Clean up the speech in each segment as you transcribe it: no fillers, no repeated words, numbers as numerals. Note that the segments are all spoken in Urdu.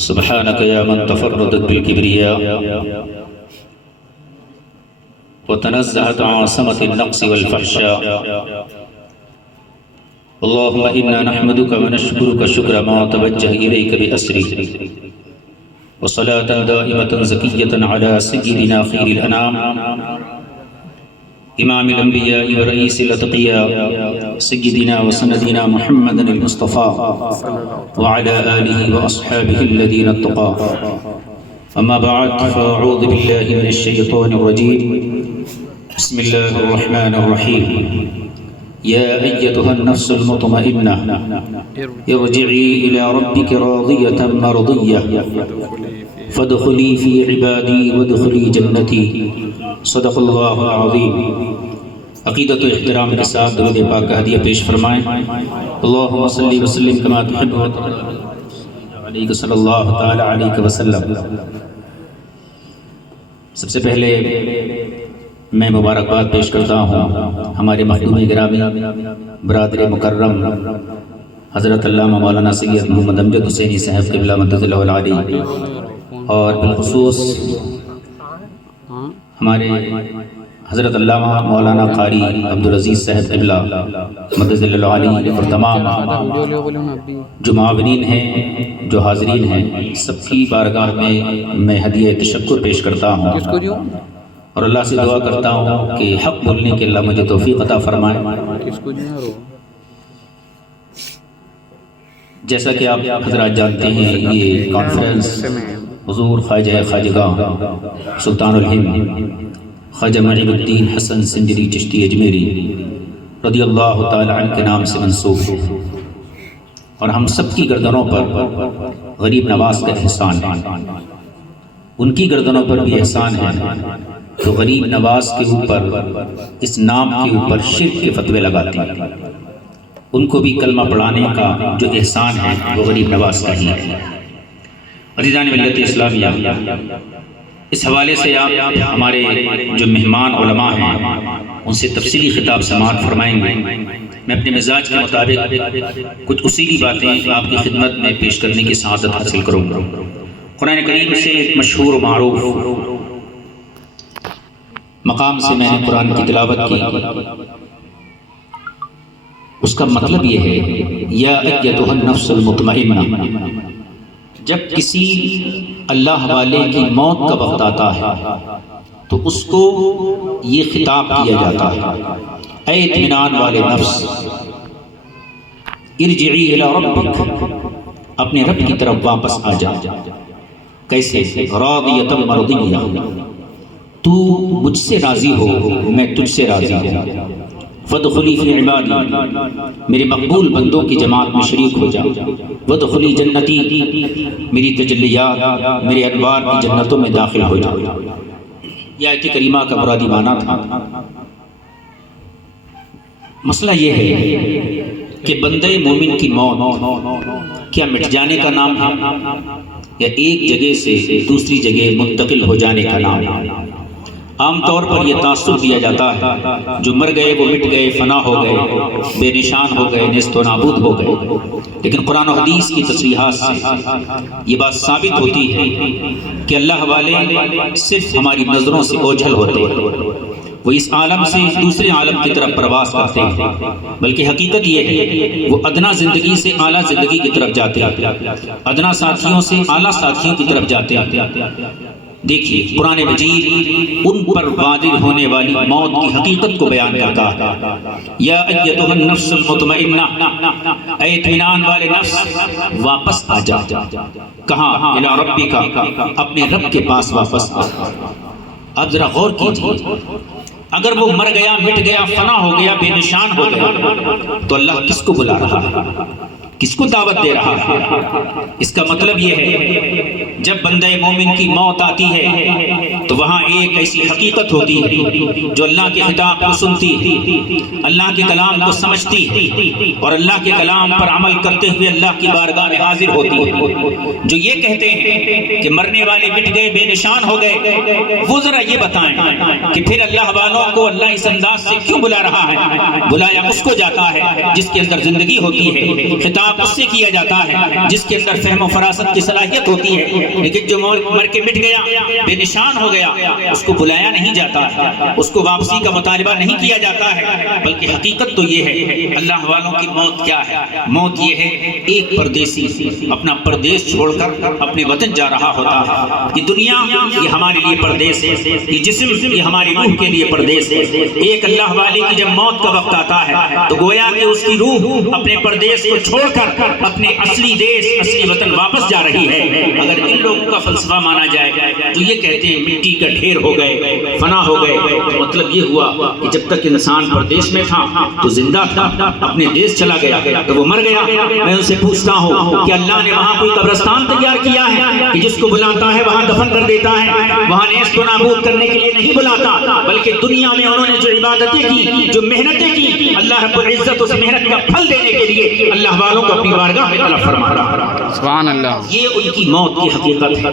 سبحانك يا من تفردت بالكبرياء وتنزهت عن عصمة النقص والفحشاء. اللهم إنا نحمدك ونشكرك شكر ما توجه إليك بأسري، وصلاة دائمة زكية على سيدنا خير الأنام إمام الأنبياء ورئيس الأتقياء سيدنا وسندنا محمد المصطفى وعلى آله وأصحابه الذين اتقوا. أما بعد فأعوذ بالله من الشيطان الرجيم. بسم الله الرحمن الرحيم. يا أيتها النفس المطمئنة ارجعي إلى ربك راضية مرضية فادخلي في عبادي وادخلي جنتي. صدق اللہ العظیم. عقیدت و احترام کے ساتھ درود پاک کا ہدیہ پیش فرمائیں. اللہم صلی وسلم کما تحب علیہ صلی اللہ تعالی علیہ وسلم. سب سے پہلے میں مبارکباد پیش کرتا ہوں ہمارے مخدوم گرامی برادر مکرم حضرت علامہ مولانا سید محمد امجد حسینی صاحب قبلہ مدد اللہ العالی، اور بالخصوص ہمارے حضرت علامہ مولانا قاری عبدالعزیز صاحب قبلہ مدد اللہ العالی، اور تمام جو معاونین ہیں، جو حاضرین ہیں، سب کی بارگاہ میں ہدیہ تشکر پیش کرتا ہوں، اور اللہ سے دعا کرتا ہوں کہ حق بولنے کے اللہ مجھے توفیق عطا فرمائے. جیسا کہ آپ حضرات جانتے ہیں، یہ کانفرنس حضور خواجہ خواجگاہ سلطان الہند خواجہ معین الدین حسن سنجری چشتی اجمیری رضی اللہ تعالی عنہ کے نام سے منسوب ہے، اور ہم سب کی گردنوں پر غریب نواز کا احسان ہے. ان کی گردنوں پر بھی احسان ہے تو غریب نواز کے اوپر، اس نام کے اوپر شرک کے فتوے لگاتے ہیں. ان کو بھی کلمہ پڑھانے کا جو احسان ہے وہ غریب نواز کا ہی ہے. عزیزان ملت اسلامیہ، اس حوالے سے آپ ہمارے جو مہمان علماء ہیں ان سے تفصیلی خطاب سماعت فرمائیں گے. میں اپنے مزاج کے مطابق کچھ اصولی باتیں آپ کی خدمت میں پیش کرنے کی سعادت حاصل کروں گا. قرآن کریم سے ایک مشہور و معروف مقام سے میں نے قرآن کی تلاوت کی. اس کا مطلب یہ ہے، یا ایتھا النفس المطمئنہ. جب کسی اللہ والے کی موت کا وقت آتا ہے تو اس کو یہ خطاب کیا جاتا ہے، اے اطمینان والے نفس، ارجعی الی ربک، اپنے رب کی طرف واپس آ جا. کیسے؟ راضیۃ مرضیہ، تو مجھ سے راضی ہو، میں تجھ سے راضی ہوں. فادخلی فی عبادی، میرے مقبول بندوں کی جماعت میں شریک ہو جا. وادخلی جنتی، میری تجلیات، میرے انوار کی جنتوں میں داخل ہو جا. یہ آیت کریمہ کا مرادی معنی تھا. مسئلہ یہ ہے کہ بندے مومن کی موت کیا مٹ جانے کا نام ہے، یا ایک جگہ سے دوسری جگہ منتقل ہو جانے کا نام ہے؟ عام طور پر یہ تاثر دیا جاتا ہے جو مر گئے وہ مٹ گئے، فنا ہو گئے، بے نشان ہو گئے، نیست و نابود ہو گئے. لیکن قرآن و حدیث کی تصریحات سے یہ بات ثابت ہوتی ہے کہ اللہ والے صرف ہماری نظروں سے اوجھل ہوتے ہیں. وہ اس عالم سے دوسرے عالم کی طرف پرواز کرتے ہیں، بلکہ حقیقت یہ ہے وہ ادنا زندگی سے اعلیٰ زندگی کی طرف جاتے ہیں، ادنا ساتھیوں سے اعلیٰ ساتھیوں کی طرف جاتے ہیں. دیکھیے قرآن مجید ان پر وارد ہونے والی موت کی حقیقت کو بیان کرتا ہے. یا ایتھا النفس المطمئنہ، اے اطمینان والے نفس، واپس آ جا. کہاں؟ الی ربک، اپنے رب کے پاس واپس آ. اب ذرا غور کیجیے، اگر وہ مر گیا، مٹ گیا، فنا ہو گیا، بے نشان ہو گیا، تو اللہ کس کو بلا رہا ہے، کس کو دعوت دے رہا ہے؟ اس کا مطلب یہ ہے جب بندہ مومن کی موت آتی ہے تو وہاں ایک ایسی حقیقت ہوتی ہے جو اللہ کے خطاب کو سنتی ہے، اللہ کے کلام کو سمجھتی ہے، اور اللہ کے کلام پر عمل کرتے ہوئے اللہ کی بارگاہ میں حاضر ہوتی ہے. جو یہ کہتے ہیں کہ مرنے والے مٹ گئے، بے نشان ہو گئے، وہ ذرا یہ بتائیں کہ پھر اللہ والوں کو اللہ اس انداز سے کیوں بلا رہا ہے؟ بلایا اس کو جاتا ہے جس کے اندر زندگی ہوتی ہے. خطاب خطاب اس سے کیا جاتا ہے جس کے اندر فہم و فراست کی صلاحیت ہوتی ہے، لیکن جو مر کے مٹ گیا، بے نشان ہو گیا، اس کو بلایا نہیں جاتا ہے، اس کو واپسی کا مطالبہ نہیں کیا جاتا ہے، بلکہ حقیقت تو یہ ہے اللہ والوں کی موت کیا ہے؟ موت یہ ہے ایک پردیسی اپنا پردیس چھوڑ کر اپنے وطن جا رہا ہوتا ہے۔ یہ دنیا یہ ہمارے لیے پردیس ہے، یہ جسم یہ ہماری روح کے لیے پردیس ہے۔ ایک اللہ والے کی جب موت کا وقت آتا ہے تو گویا کہ اس کی روح اپنے پردیس کو چھوڑ کر اپنے اصلی دیش اصلی وطن واپس جا رہی ہے۔ اگر ان لوگوں کا فلسفہ مانا جائے جو یہ کہتے ہیں مٹی کا ڈھیر ہو گئے، فنا ہو گئے، تو مطلب یہ ہوا کہ جب تک انسان پردیس میں تھا تو زندہ تھا، اپنے دیش چلا گیا تو وہ مر گیا۔ میں ان سے پوچھتا ہوں کہ اللہ نے وہاں کوئی قبرستان تیار کیا ہے کہ جس کو بلاتا ہے وہاں دفن کر دیتا ہے؟ وہاں نیست و نابود کرنے کے لیے نہیں بلاتا، بلکہ دنیا میں انہوں نے جو عبادتیں کی، جو محنتیں کی، اللہ رب العزت اس محنت کا پھل دینے کے لیے اللہ والوں کو اپنی بارگاہ میں طلب فرماتا۔ سبحان اللہ۔ یہ ان کی موت کی حقیقت ہے۔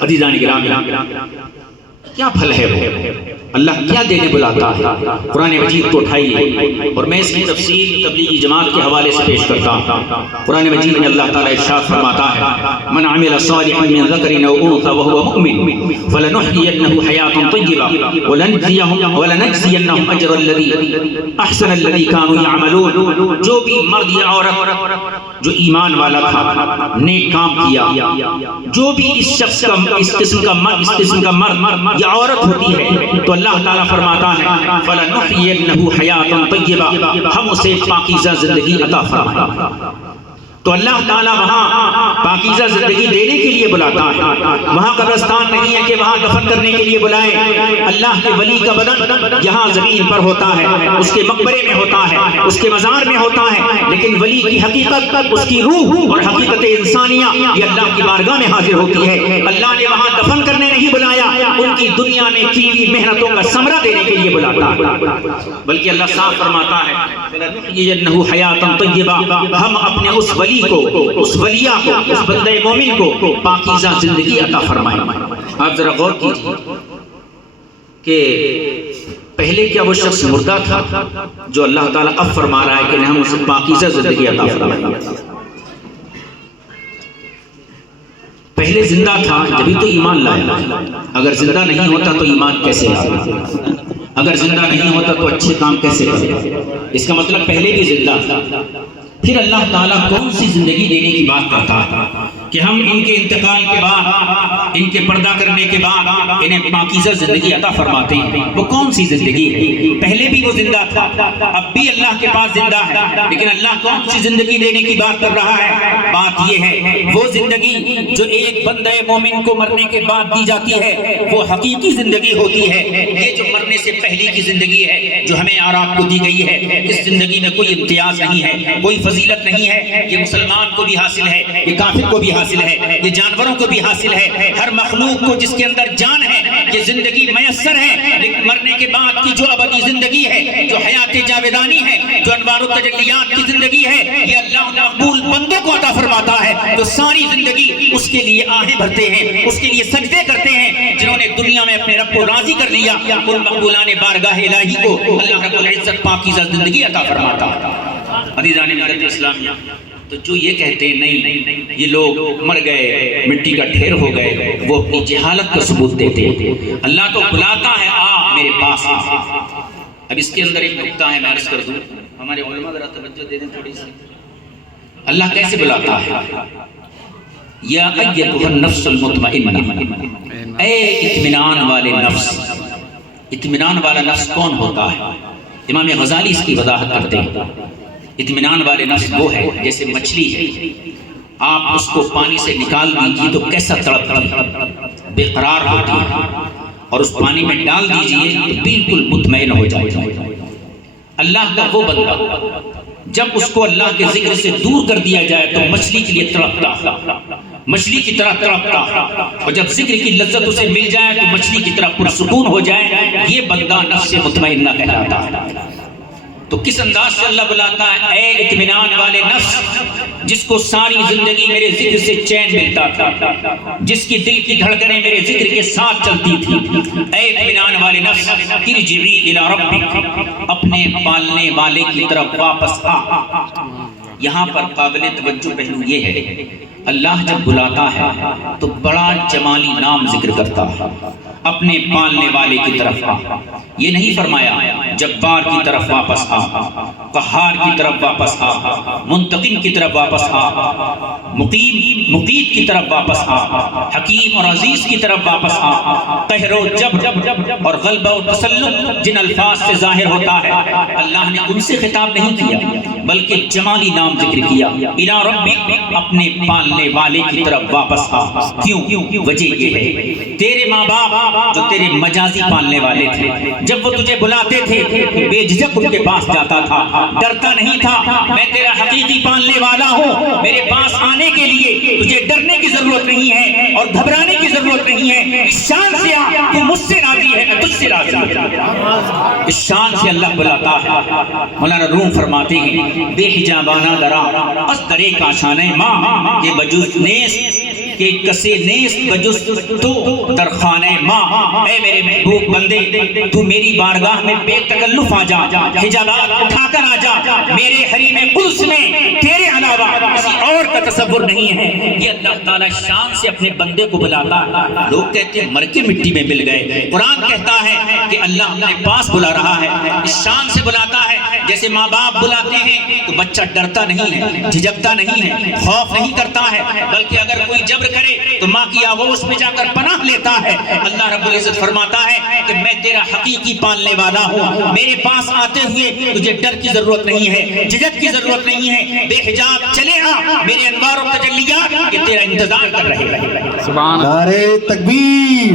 عزیزان گرامی، کیا پھل ہے وہ؟ اللہ کیا دینے بلاتا ہے؟ قرآن مجید کو اٹھائیے اور میں اس کی تفسیر تبلیغی جماعت کے حوالے سے پیش کرتا ہوں۔ قرآن مجید میں اللہ تعالیٰ ارشاد فرماتا ہے من عمل صالحا من ذکر او انثى وهو مؤمن فلنحيينه حیاة طیبہ ولنجزینهم اجر الذی احسن الذی كانوا يعملون۔ جو بھی مرد یا عورت جو ایمان والا تھا، نیک کام کیا، جو بھی اس شخص کا اس قسم کا مرد یا عورت ہوتی ہے تو اللہ تعالیٰ فرماتا ہے فَلَنُحْيِيَنَّهُ حَيَاةً طَيِّبَةً، ہم اسے پاکیزہ زندگی عطا فرمائیں گے۔ تو اللہ تعالیٰ وہاں پاکیزہ زندگی دینے کے لیے بلاتا ہے، وہاں قبرستان نہیں ہے کہ وہاں دفن کرنے کے لیے بلائے۔ اللہ کے ولی کا بدن یہاں زمین پر ہوتا ہے، اس کے مقبرے میں ہوتا ہے، اس کے مزار میں ہوتا ہے، لیکن ولی کی حقیقت، اس کی روح اور حقیقت انسانیہ یہ اللہ کی بارگاہ میں حاضر ہوتی ہے۔ اللہ نے وہاں دفن کرنے نہیں بلایا، ان کی دنیا میں کی ہوئی محنتوں کا ثمرہ دینے کے لیے بلاتا ہے۔ بلکہ اللہ صاف فرماتا ہے فَلَنُحْيِيَنَّهُ حَيَاةً طَيِّبَةً، ہم اپنے اس ولی کو، اس ولیہ کو، اس بندہ مومن کو پاکیزہ زندگی عطا فرمائیں۔ آپ ذرا غور کیجئے کہ پہلے کیا وہ شخص مردہ تھا جو اللہ تعالیٰ اب فرما رہا ہے کہ ہم اسے پاکیزہ زندگی عطا فرمائیں گے؟ پہلے زندہ تھا جبھی تو ایمان لایا، اگر زندہ نہیں ہوتا تو ایمان کیسے لایا؟ اگر زندہ نہیں ہوتا تو اچھے کام کیسے کرے؟ اس کا مطلب پہلے بھی زندہ تھا۔ پھر اللہ تعالیٰ کون سی زندگی دینے کی بات کرتا ہے کہ ہم ان کے انتقال کے بعد، ان کے پردہ کرنے کے بعد انہیں پاکیزہ زندگی عطا فرماتے ہیں؟ وہ کون سی زندگی ہے؟ پہلے بھی وہ زندہ تھا، اب بھی اللہ کے پاس زندہ ہے، لیکن اللہ کون سی زندگی دینے کی بات کر رہا ہے؟ بات یہ ہے وہ زندگی جو ایک بندہ مومن کو مرنے کے بعد دی جاتی ہے، وہ حقیقی زندگی ہوتی ہے۔ یہ جو مرنے سے پہلی کی زندگی ہے جو ہمیں اور آپ کو دی گئی ہے، اس زندگی میں کوئی امتیاز نہیں ہے، کوئی فضیلت نہیں ہے۔ یہ مسلمان کو بھی حاصل ہے، یہ کافر کو بھی حاصل ہے، یہ جانوروں کو بھی حاصل ہے، ہر مخلوق کو جس کے اندر جان ہے یہ زندگی میسر ہے۔ لیکن مرنے کے بعد کی جو ابدی زندگی ہے، جو حیات جاودانی ہے، جو انوار و تجلیات کی زندگی ہے، یہ اللہ مقبول بندوں کو عطا فرماتا ہے تو ساری زندگی اس کے لیے آہیں بھرتے ہیں، اس کے لیے سجدے کرتے ہیں۔ جنہوں نے دنیا میں اپنے رب کو راضی کر لیا، ان مقبولان بارگاہ الہی کو اللہ رب العزت پاکیزہ زندگی عطا فرماتا ہے۔ عزیزان ملت اسلامیہ، تو جو یہ کہتے ہیں نہیں یہ لوگ مر گئے، مٹی کا ڈھیر ہو گئے، وہ اپنی جہالت کا ثبوت دیتے ہیں۔ اللہ تو بلاتا ہے آ میرے پاس۔ اب اس کے اندر ایک نقطہ ہے، میں عرض کر دوں، ہمارے علماء ذرا توجہ دے دیں تھوڑی سی۔ اللہ کیسے بلاتا ہے؟ یا ایتھا النفس المطمئنہ، اے اطمینان والے نفس۔ اطمینان والا نفس کون ہوتا ہے؟ امام غزالی اس کی وضاحت کرتے ہیں۔ اطمینان والے نفس وہ ہے جیسے مچھلی ہے، آپ اس کو پانی سے نکال دیجیے تو کیسا تڑپتی ہے، بے قرار ہوتی ہے، اور اس پانی میں ڈال دیجیے تو بالکل مطمئن ہو جائے گا۔ اللہ کا وہ بندہ جب اس کو اللہ کے ذکر سے دور کر دیا جائے تو مچھلی کے لیے تڑپتا، مچھلی کی طرح تڑپتا، اور جب ذکر کی لذت اسے مل جائے تو مچھلی کی طرح پرسکون ہو جائے۔ یہ بندہ نفس مطمئنہ کہلاتا ہے۔ تو کس انداز سے اللہ بلاتا ہے؟ اے اطمینان والے نفس، جس کو ساری زندگی میرے ذکر سے چین ملتا تھا، جس کی دل کی دھڑکنیں میرے ذکر کے ساتھ چلتی تھی، اے اطمینان والے نفس، ارجعی الی ربک، اپنے پالنے والے کی طرف واپس آ۔ یہاں پر قابل توجہ پہلو یہ ہے، اللہ جب بلاتا ہے تو بڑا جمالی نام ذکر کرتا ہے، اپنے پالنے والے کی طرف آ، یہ نہیں فرمایا جبار کی طرف واپس آ، قہار کی طرف واپس آ، منتقم کی طرف واپس آ، مقیم مقیت کی طرف واپس آ، حکیم اور عزیز کی طرف واپس آ۔ قہر و جبر اور غلبہ و تسلط جن الفاظ سے ظاہر ہوتا ہے، اللہ نے ان سے خطاب نہیں کیا بلکہ جمالی نام ذکر کیا، الی ربک، اپنے پالنے والے کی طرف واپس آ۔ کیوں؟ وجہ یہ ہے تیرے ماں باپ جو تیرے مجازی پالنے والے تھے، جب وہ تجھے بلاتے تھے بے جھجک ان کے پاس جاتا تھا، ڈرتا نہیں تھا۔ میں تیرا حقیقی پالنے والا ہوں، میرے پاس آنے کے لیے تجھے ڈرنے کی ضرورت نہیں ہے اور گھبرانے کی ضرورت نہیں ہے۔ اس شان سے آ، تو مجھ سے راضی ہے، میں تجھ سے راضی ہوں۔ اس شان سے اللہ بلاتا ہے۔ مولانا روم فرماتے ہیں بے حجابانہ درا اس درے کا شان ماں، یہ بجز نیست کہ کسے نیست بجز تو در خانہ ماں۔ اے میرے محبوب بندے، تو میری بارگاہ میں بے تکلف آ جا، حجابات اٹھا کر آ جا، میرے حریم قدس میں تیرے علاوہ کسی اور کا تصور نہیں ہے۔ یہ اللہ تعالیٰ شان سے اپنے بندے کو بلاتا ہے۔ لوگ کہتے ہیں مر کے مٹی میں مل گئے، قرآن کہتا ہے کہ اللہ اپنے پاس بلا رہا ہے، اس شان سے بلاتا ہے۔ جیسے ماں باپ بلاتے ہیں تو بچہ ڈرتا نہیں ہے، جھجکتا نہیں ہے، خوف نہیں کرتا ہے، بلکہ اگر کوئی جبر کرے تو ماں کی آغوش میں جا کر پناہ لیتا ہے۔ اللہ رب العزت فرماتا ہے کہ میں تیرا حقیقی پالنے والا ہوں، میرے پاس آتے ہوئے تجھے ڈر کی ضرورت نہیں ہے، جھجک کی ضرورت نہیں ہے۔ بے حجاب چلے آ، میرے انوار و تجلیات یہ تیرا انتظار کر رہے ہیں۔ سبحان نعرہ تکبیر،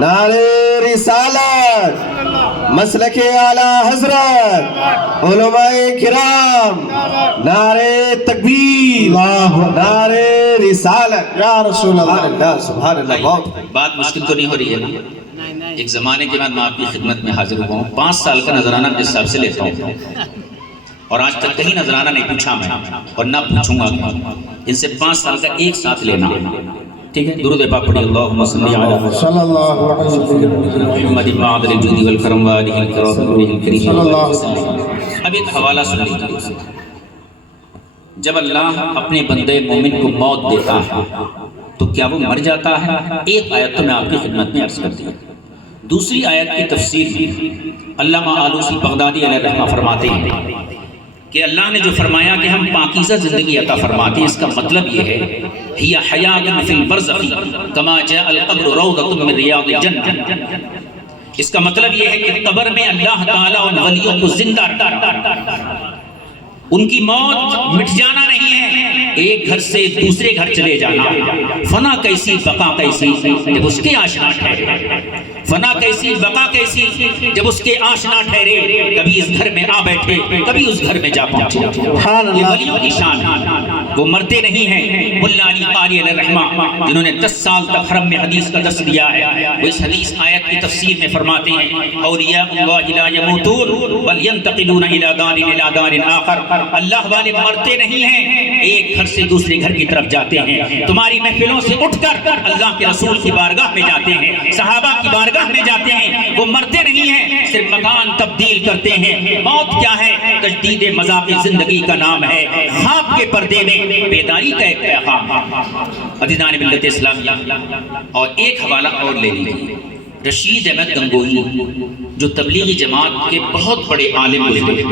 نعرہ رسالت، مسلک اعلی حضرت، علماء کرام، نعرہ تکبیر، نعرہ رسالت، یا رسول اللہ، سبحان اللہ۔ بات مشکل تو نہیں ہو رہی ہے نا؟ ایک زمانے کے بعد میں آپ کی خدمت میں حاضر ہوا ہوں، 5 سال کا نذرانہ جس حساب سے لیتا ہوں، اور آج تک کہیں نذرانہ نہیں پوچھا میں اور نہ پوچھوں گا۔ ان سے 5 سال کا ایک ساتھ لینا، ٹھیک ہے؟ درود پاک پڑھی، اللہم صلی علی صلی اللہ علیہ وسلم، محمد معدل الجود والکرم والہ الکرام الکریم صلی اللہ علیہ وسلم۔ اب ایک حوالہ سن لیجیے۔ جب اللہ اپنے بندے مومن کو موت دیتا ہے تو کیا وہ مر جاتا ہے؟ ایک آیت تو میں آپ کی خدمت میں عرض کر دیا۔ دوسری آیت کی تفسیر علامہ آلوسی بغدادی علیہ رحمہ فرماتے ہیں کہ اللہ نے جو فرمایا کہ ہم پاکیزہ زندگی عطا فرماتے ہیں، اس کا مطلب یہ ہے ہی حیات فی البرزخ کما جاء القبر روضۃ من ریاض الجنہ۔ اس کا مطلب یہ ہے کہ قبر میں اللہ تعالیٰ ان ولیوں کو زندہ رکھتا ہے، ان کی موت مٹ جانا نہیں ہے، ایک گھر سے دوسرے گھر چلے جانا۔ فنا کیسی بقا کیسی جب اس کے آشنا ٹھہرے، فنا کیسی بقا کیسی جب اس کے آشنا ٹھہرے، کبھی اس گھر میں آ بیٹھے کبھی اس گھر میں جا پہنچے۔ یہ ولیوں کی شان ہے، وہ مرتے نہیں ہیں۔ ملا علی قاری علیہ رحمہ جنہوں نے 10 سال تک حرم میں حدیث کا درس دیا ہے، وہ اس حدیث آیت کی تفسیر میں فرماتے ہیں اولیاء اللہ لا یموتون بل ینتقلون الی دار آخر۔ اللہ والے مرتے نہیں ہیں، ایک گھر سے دوسرے گھر کی طرف جاتے ہیں۔ تمہاری محفلوں سے اٹھ کر اللہ کے رسول کی بارگاہ میں جاتے ہیں، صحابہ کی بارگاہ میں جاتے ہیں۔ وہ مرتے نہیں ہیں، صرف مکان تبدیل کرتے ہیں۔ موت کیا ہے؟ تجدید مذاق زندگی کا نام ہے، خواب کے پردے میں بیداری کا ایک پیغام۔ عزیزان ملت اسلامیہ، اور ایک حوالہ اور لے لیجیے۔ رشید احمد گنگوہی جو تبلیغی جماعت کے بہت بڑے عالم گزرے،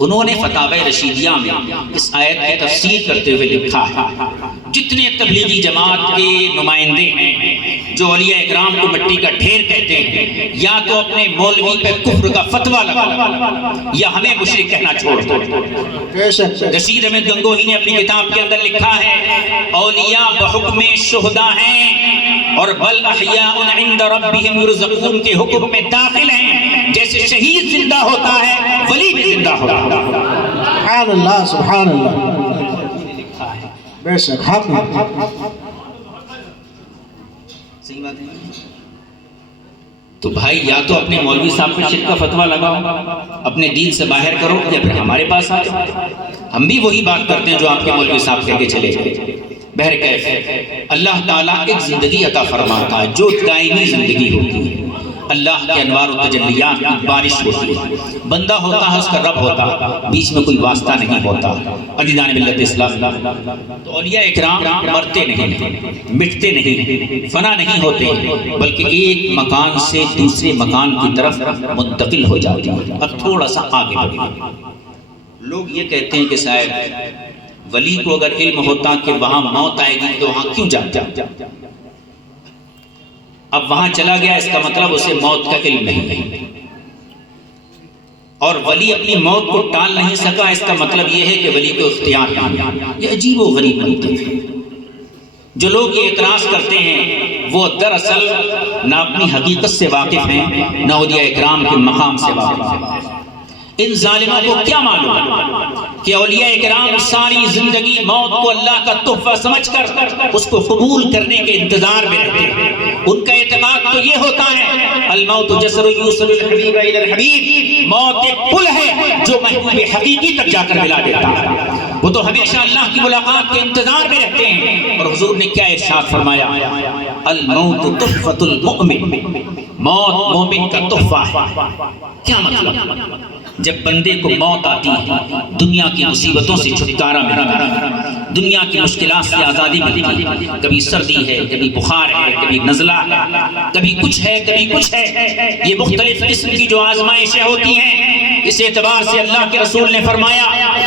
انہوں نے فتاوی رشیدیہ میں اس آیت کی تفسیر کرتے ہوئے لکھا ہے جتنے تبلیغی جماعت کے نمائندے ہیں جو اولیاء اکرام کو مٹی کا ڈھیر کہتے ہیں، یا تو اپنے مولوی پہ کفر کا فتویٰ لگا یا ہمیں مشرک کہنا چھوڑ دو۔ رشید احمد گنگوہی نے اپنی کتاب کے اندر لکھا ہے اولیاء بحکم شہداء ہیں اور بل احیاء عند ربهم یرزقون کے حکم میں داخل ہیں۔ جیسے شہید زندہ ہوتا ہے ولی بھی زندہ ہوتا ہے۔ سبحان اللہ، سبحان اللہ، بے شک حق ہے۔ صحیح بات ہے۔ تو بھائی یا تو اپنے مولوی صاحب کو شرک کا فتویٰ لگاؤ، اپنے دین سے باہر کرو، یا پھر ہمارے پاس آ جاؤ، ہم بھی وہی بات کرتے ہیں جو آپ کے مولوی صاحب کہہ کے چلے گئے۔ بہرکیف اللہ تعالیٰ ایک زندگی عطا فرماتا ہے جو دائمی زندگی ہوتی ہے، اللہ کے انوار و تجلیات کی بارش ہوتی ہے. بندہ ہوتا ہے اس کا رب ہوتا ہے, بیچ میں کوئی واسطہ نہیں ہوتا. عزیزان ملت اسلام, تو اولیاء اکرام مرتے نہیں, مٹتے نہیں, فنا نہیں ہوتے, بلکہ ایک مکان سے دوسرے مکان کی طرف منتقل ہو جاتے ہیں. اب تھوڑا سا آگے بڑھیں. لوگ یہ کہتے ہیں کہ صاحب ولی کو اگر علم ہوتا کہ وہاں موت آئے گی تو وہاں کیوں جاتا؟ اب وہاں چلا گیا اس کا مطلب اسے موت کا علم نہیں ہے, اور ولی اپنی موت کو ٹال نہیں سکا اس کا مطلب یہ ہے کہ ولی کو اختیار نہیں. یہ عجیب و غریب منطق ہے. جو لوگ یہ اعتراض کرتے ہیں وہ دراصل نہ اپنی حقیقت سے واقف ہیں نہ اولیاء اکرام کے مقام سے واقف ہیں. ان ظالموں کو کیا معلوم کہ اولیاء اکرام ساری زندگی موت کو اللہ کا تحفہ سمجھ کر اس کو قبول کرنے کے انتظار میں رہتے ہیں. ان کا اعتقاد تو یہ ہوتا ہے الموت جسر یوصل الحبیب الی الحبیب, موت ایک پل ہے جو محبوب حقیقی تک جا کر ملا دیتا ہے. وہ تو ہمیشہ اللہ کی ملاقات کے انتظار میں رہتے ہیں. اور حضور نے کیا ارشاد فرمایا, الموت تحفۃ المؤمن, موت مومن کا تحفہ ہے. کیا مطلب؟ جب بندے کو موت آتی ہے دنیا کی مصیبتوں سے چھٹکارا ملتا ہے, دنیا کی مشکلات سے آزادی ملتی ہے. کبھی سردی ہے, کبھی بخار ہے, کبھی نزلہ ہے, کبھی کچھ ہے, کبھی کچھ ہے. یہ مختلف قسم کی جو آزمائشیں ہوتی ہیں, اس اعتبار سے اللہ کے رسول نے فرمایا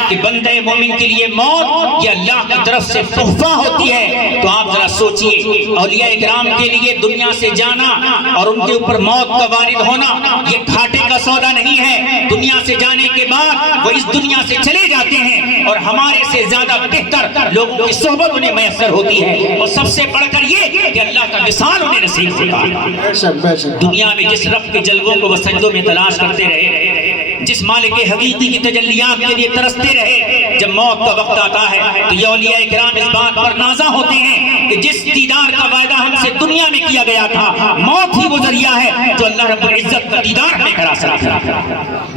کہ بندے مومن کے لیے موت یہ اللہ کی طرف سے تحفہ ہوتی ہے. تو آپ ذرا سوچئے, اولیاء اکرام کے لیے دنیا سے جانا اور ان کے اوپر موت کا وارد ہونا یہ گھاٹے کا سودا نہیں ہے. دنیا سے جانے کے بعد وہ اس دنیا سے چلے جاتے ہیں اور ہمارے سے زیادہ بہتر لوگوں کی صحبت انہیں میسر ہوتی ہے. اور سب سے بڑھ کر یہ کہ اللہ کا وصال انہیں نصیب ہوتا ہے. دنیا میں جس رب کے جلووں کو وہ سجدوں میں تلاش کرتے رہے, جس مالک حقیقی کی تجلیات کے لیے ترستے رہے, جب موت کا وقت آتا ہے تو یہ اولیاء اکرام اس بات پر نازا ہوتے ہیں کہ جس دیدار کا وعدہ ہم سے دنیا میں کیا گیا تھا, موت ہی وہ ذریعہ ہے جو اللہ رب العزت کا دیدار ہمیں کرا سکتا ہے.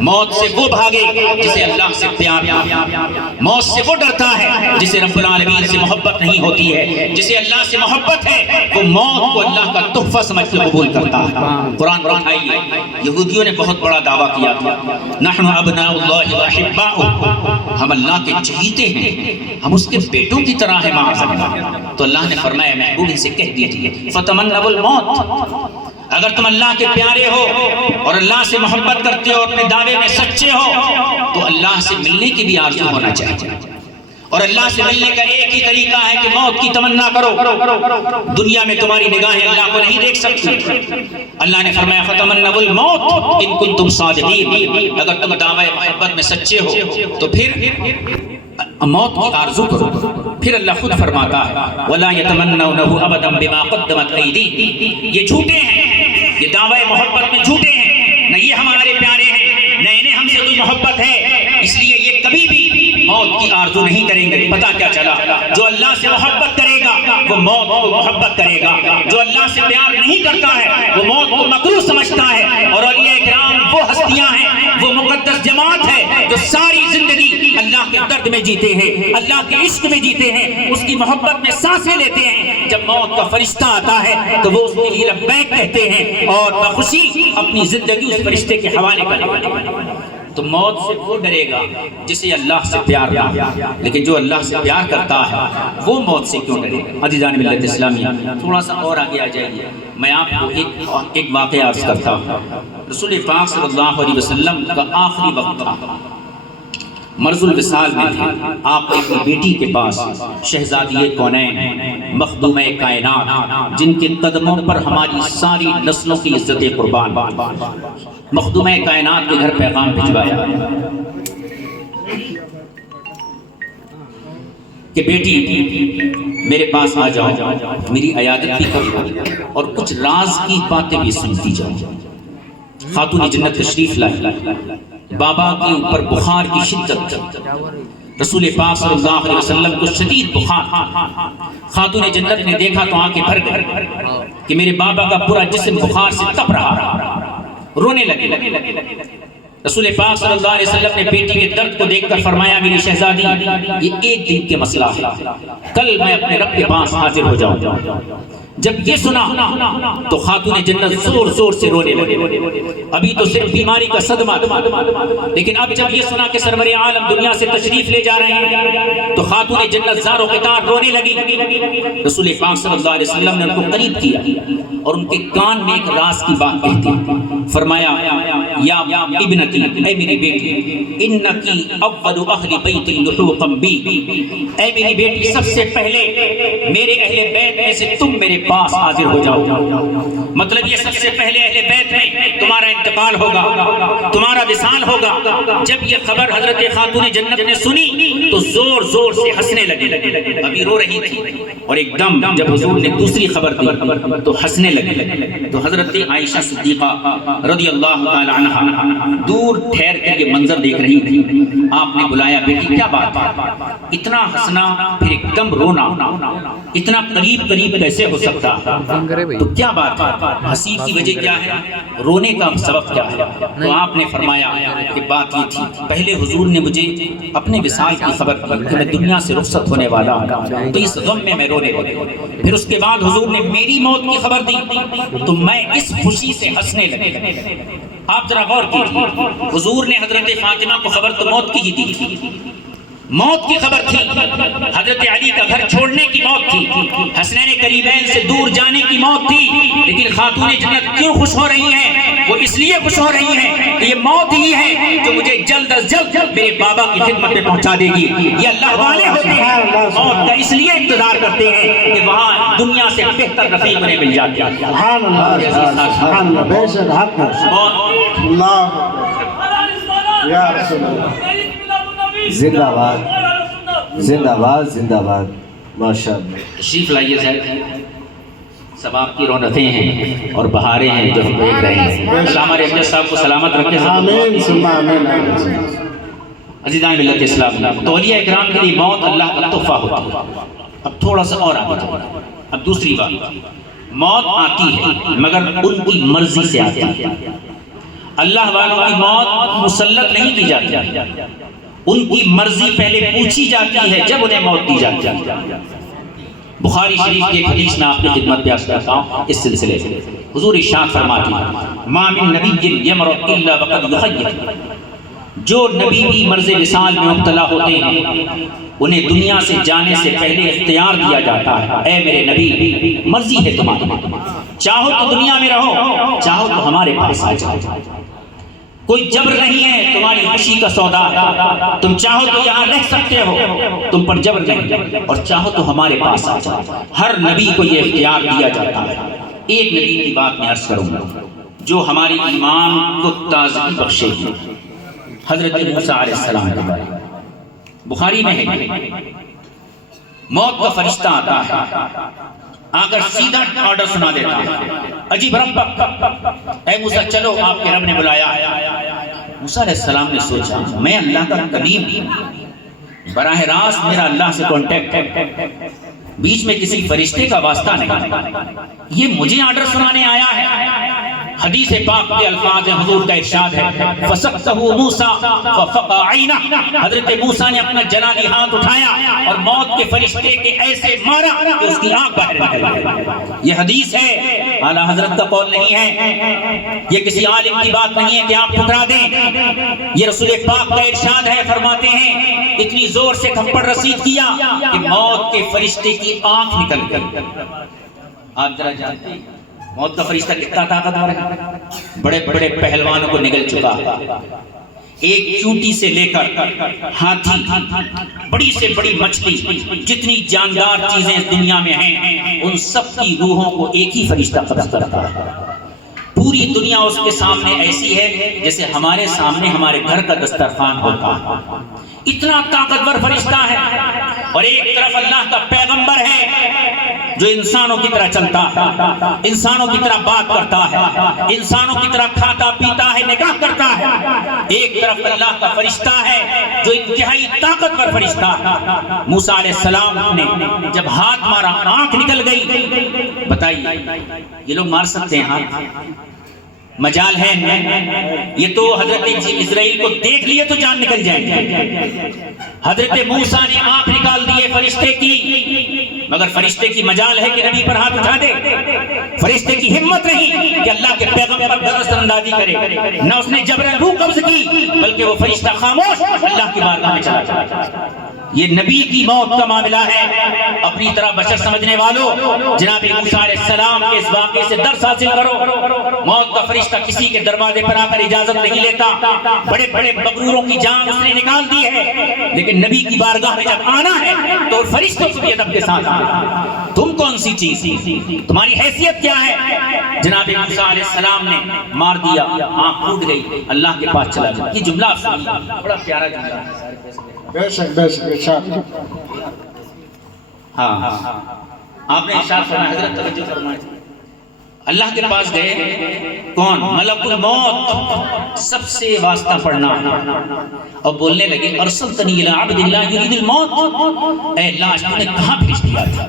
موت سے وہ بھاگے جسے اللہ سے پیار, موت سے وہ ڈرتا ہے جسے رب العالمین سے محبت نہیں ہوتی ہے. جسے اللہ سے محبت ہے وہ موت کو اللہ کا تحفہ سمجھ کے قبول کرتا ہے. قرآن پر اٹھائیے, یہودیوں نے بہت بڑا دعویٰ کیا تھا, نحن ابناء اللہ واحباؤہ, ہم اللہ کے چہیتے ہیں, ہم اس کے بیٹوں کی طرح ہیں معاذ اللہ. تو اللہ نے فرمایا محبوب ان سے کہہ دیجئے فتمنوا الموت, اگر تم اللہ کے پیارے ہو اور اللہ سے محبت کرتے ہو, اپنے دعوے میں سچے ہو, تو اللہ سے ملنے کی بھی آرزو ہونا چاہیے. اور اللہ سے ملنے کا ایک ہی طریقہ ہے کہ موت کی تمنا کرو. دنیا میں تمہاری نگاہیں اللہ کو نہیں دیکھ سکتی. اللہ نے فرمایا فتمنوا الموت ان کنتم صادقین, اگر تم دعوے محبت میں سچے ہو تو پھر موت کی آرزو کرو. پھر اللہ خود فرماتا ہے وَلَا يَتَمَنَّوْنَهُ أَبَدًا بِمَا قَدَّمَتْ أَيْدِيهِمْ, یہ جھوٹے ہیں, یہ دعوے محبت میں جھوٹے ہیں. نہ یہ ہمارے پیارے ہیں, نہ انہیں ہم سے کوئی محبت ہے, اس لیے یہ کبھی بھی موت کی آرزو نہیں کریں گے. پتہ کیا چلا, جو اللہ سے محبت کرے گا وہ موت کو محبت کرے گا, جو اللہ سے پیار نہیں کرتا ہے وہ موت کو مکروہ سمجھتا ہے. اور اولیاء اکرام وہ ہستیاں ہیں, وہ مقدس جماعت ہے جو ساری زندگی اللہ کے درد میں جیتے ہیں, اللہ کے عشق میں جیتے ہیں, اس کی محبت میں سانسیں لیتے ہیں. جب موت کا فرشتہ آتا ہے تو وہ اس کے لیے لبیک کہتے ہیں اور بخوشی اپنی زندگی اس فرشتے کے حوالے کرتے ہیں. تو موت سے وہ ڈرے گا جسے اللہ سے پیار نہ, لیکن جو اللہ سے پیار کرتا ہے وہ موت سے کیوں ڈرے گا. عزیزان ملت اسلامیہ, تھوڑا سا اور آگے آ جائیے. میں آپ کو ایک واقعہ عرض کرتا ہوں. رسول پاک صلی اللہ علیہ وسلم کا آخری وقت تھا, مرض الوصال میں تھے. آپ اپنی بیٹی کے پاس شہزادی کونین, مخدومہ کائنات, جن کے قدموں پر ہماری ساری نسلوں کی عزت قربان, مخدومہ کائنات کے گھر پیغام بھجوایا کہ بیٹی میرے پاس آ جاؤ, میری عیادت بھی کرو اور کچھ راز کی باتیں بھی سنتی جاؤ. خاتون جنت تشریف لائی, بابا کے اوپر بخار کی شدت, رسول پاک صلی اللہ علیہ وسلم کو شدید بخار. خاتون جنت نے دیکھا تو آنکھیں بھر گئی کہ میرے بابا کا پورا جسم بخار سے تپ رہا, رونے لگے. رسول پاک صلی اللہ علیہ وسلم نے بیٹی کے درد کو دیکھ کر فرمایا میری شہزادی یہ ایک دن کے مسئلہ ہے, کل میں اپنے رب کے پاس حاضر ہو جاؤں. جب یہ سنا تو خاتون جنت زور زور سے رونے لگے. ابھی تو صرف بیماری کا صدمہ تھا، لیکن اب جب یہ سنا کہ سرور عالم دنیا سے تشریف لے جا رہے ہیں تو خاتون جنت زار و قطار رونے لگی. رسول پاک صلی اللہ علیہ وسلم نے ان کو قریب کیا اور ان کے کان میں ایک راز کی بات کہتی. فرمایا یا ابنتی، اے میری بیٹی، انکی اول اہل بیت لحوقا بی، اے میری بیٹی سب سے پہلے میرے اہل بیت میں سے تم میرے پاس حاضر ہو جاؤ. مطلب یہ سب سے پہلے اہل بیت میں تمہارا انتقال ہوگا، تمہارا وصال ہوگا. جب یہ خبر حضرت خاتون جنت نے سنی تو زور زور سے ہنسنے لگے. ابھی رو رہی تھی اور ایک دم جب حضور نے دوسری خبر دی تو ہنسنے لگے. تو حضرت عائشہ صدیقہ رضی اللہ تعالی عنہا دور ٹھہر کر یہ منظر دیکھ رہی تھی. آپ نے بلایا، بیٹی کیا بات ہے؟ اتنا ہنسنا پھر ایک دم رونا، اتنا قریب قریب کیسے ہو سکتا؟ تو کیا بات ہے؟ ہنسی کی وجہ کیا ہے؟ رونے کا سبب کیا ہے؟ تو آپ نے فرمایا کہ بات یہ تھی، پہلے حضور نے مجھے اپنے وصال کی خبر دی کہ میں دنیا سے رخصت ہونے والا ہوں، تو اس غم میں رونے لگا. پھر اس کے بعد حضور نے میری موت کی خبر دی تو میں اس خوشی سے ہنسنے لگے. آپ ذرا غور کیجیے، حضور نے حضرت فاطمہ کو خبر تو موت کی ہی دی تھی، موت کی خبر تھی. حضرت علی کا گھر چھوڑنے کی موت تھی، حسنین قریبین سے دور جانے کی موت تھی. لیکن خاتون جنت کیوں خوش ہو رہی ہیں؟ وہ اس لیے خوش ہو رہی ہیں کہ یہ موت ہی ہے جو مجھے جلد از جلد میرے بابا کی خدمت میں پہنچا دے گی. یہ اللہ والے ہوتے ہیں، موت کا اس لیے انتظار کرتے ہیں کہ وہاں دنیا سے بہتر رفیق انہیں مل جاتے ہیں. سبحان اللہ، سبحان اللہ، بے شک حق ہے. اللہ یا رسول اللہ. زندہ باد، زندہ باد، زندہ باد، ماشاءاللہ. تشریف لائیے صاحب، سب آپ کی رونقیں ہیں اور بہاریں ہیں جو ہم دیکھ رہے ہیں. اللہ ہمارے امجد صاحب کو سلامت رکھے. آمین ثم آمین. عزیزان ملت اسلام، تو اولیاء اکرام کے لیے موت اللہ کا تحفہ ہوتا ہے. اب تھوڑا سا اور آگے جائیں. اب دوسری بات، موت آتی ہے مگر ان کی مرضی سے آتی ہے. اللہ والوں کی موت مسلط نہیں کی جاتی، ان کی مرضی پہلے پوچھی جاتی ہے جب انہیں موت دی جاتی ہے. بخاری شریف کی ایک حدیث میں آپ کی خدمت پیش کرتا ہوں اس سلسلے سے. حضور ارشاد فرماتے ہیں ما من نبی یمرض الا وقد یخیر، جو نبی بھی مرض وصال میں مبتلا ہوتے ہیں انہیں دنیا سے جانے سے پہلے اختیار دیا جاتا ہے، اے میرے نبی مرضی ہے تمہاری، چاہو تو دنیا میں رہو، چاہو تو ہمارے پاس آ جاؤ. کوئی جبر نہیں ہے، تمہاری خوشی کا سودا ہے. تم چاہو تو یہاں رہ سکتے ہو، تم پر جبر نہیں، اور چاہو تو ہمارے پاس آ جاؤ. ہر نبی کو یہ اختیار دیا جاتا ہے. ایک نبی کی بات میں عرض کروں گا جو ہمارے ایمان کو تازگی بخشے گی. حضرت موسیٰ علیہ السلام کے بارے میں بخاری میں ہے، موت کا فرشتہ آتا ہے، آگر سیدھا آرڈر سنا دیتا ہے، عجیب رب، اے موسیٰ چلو، آپ کے رب نے بلایا. موسیٰ علیہ السلام نے سوچا میں اللہ کا کلیم، براہ راست میرا اللہ سے کانٹیکٹ ہے، بیچ میں کسی فرشتے کا واسطہ نہیں، یہ مجھے آرڈر سنانے آیا ہے. حدیث پاک کے الفاظ ہیں، حضور کا ارشاد ہے فَسَقْتَهُ مُوسَى فَفَقَ عَيْنَهُ، حضرت موسیٰ نے اپنا جلالی ہاتھ اٹھایا اور موت کے فرشتے کے ایسے مارا کہ اس کی آنکھ باہر نکل گئی. یہ حدیث ہے، اعلیٰ حضرت کا قول نہیں ہے، یہ کسی عالم کی بات نہیں ہے کہ آپ ٹھکرا دیں. یہ رسول پاک کا ارشاد ہے، فرماتے ہیں اتنی زور سے تھپڑ رسید کیا کہ موت کے فرشتے کی آنکھ نکل گئی. آپ ذرا جانتے ہیں موت کا فرشتہ کتنا طاقتور ہے؟ بڑے بڑے پہلوانوں کو نگل چکا، ایک چونٹی سے لے کر ہاتھی، بڑی سے بڑی مچھلی، جتنی جاندار چیزیں اس دنیا میں ہیں ان سب کی روحوں کو ایک ہی فرشتہ قبض کرتا ہے. پوری دنیا اس کے سامنے ایسی ہے جیسے ہمارے سامنے ہمارے گھر کا دسترخوان ہوتا ہے. اتنا طاقتور فرشتہ ہے. اور ایک طرف اللہ کا پیغمبر ہے جو انسانوں کی طرح چلتا ہے، انسانوں کی طرح بات کرتا ہے، انسانوں کی طرح کھاتا پیتا ہے، نکاح کرتا ہے. ایک طرف اللہ کا فرشتہ ہے جو انتہائی طاقتور فرشتہ ہے. موسیٰ علیہ السلام نے جب ہاتھ مارا آنکھ نکل گئی. بتائیے یہ لوگ مار سکتے ہیں ہاتھ؟ مجال ہے؟ یہ تو حضرت اسرائیل کو دیکھ لیے تو جان نکل جائے گی. حضرت موسیٰ نے آنکھ نکال دیے فرشتے کی. مگر فرشتے کی مجال ہے کہ نبی پر ہاتھ اٹھا دے. فرشتے کی ہمت نہیں کہ اللہ کے پیغمبر پر اثر اندازی کرے. نہ اس نے جبرن روح قبض کی بلکہ وہ فرشتہ خاموش اللہ کی بارگاہ میں چلا جاتا. یہ نبی کی موت کا معاملہ ہے. اپنی طرح بشر سمجھنے والوں جناب موسیٰ علیہ السلام کے اس واقعے سے درس حاصل کرو. موت کا فرشتہ کسی کے دروازے پر آ کر اجازت نہیں لیتا. بڑے بڑے مغروروں کی جان اس نے نکال دی ہے لیکن نبی کی بارگاہ میں جب آنا ہے تو فرشتوں کی ادب کے ساتھ آنا. تم کون سی چیز، تمہاری حیثیت کیا ہے؟ جناب موسیٰ علیہ السلام نے مار دیا، آنکھ پھوٹ گئی، اللہ کے پاس چلا گیا. یہ جملہ آپ سنیے، بڑا پیارا جملہ ہے. بے شک ارشاد. ہاں آپ نے ارشاد فرمایا، حضرت توجہ فرمائے. اللہ کے پاس گئے، کون؟ ملک الموت. سب سے واسطہ پڑھنا اور بولنے لگے ارسلتنی الی عبد اللہ یرید الموت. اے اللہ تو نے کہاں بھیج دیا تھا؟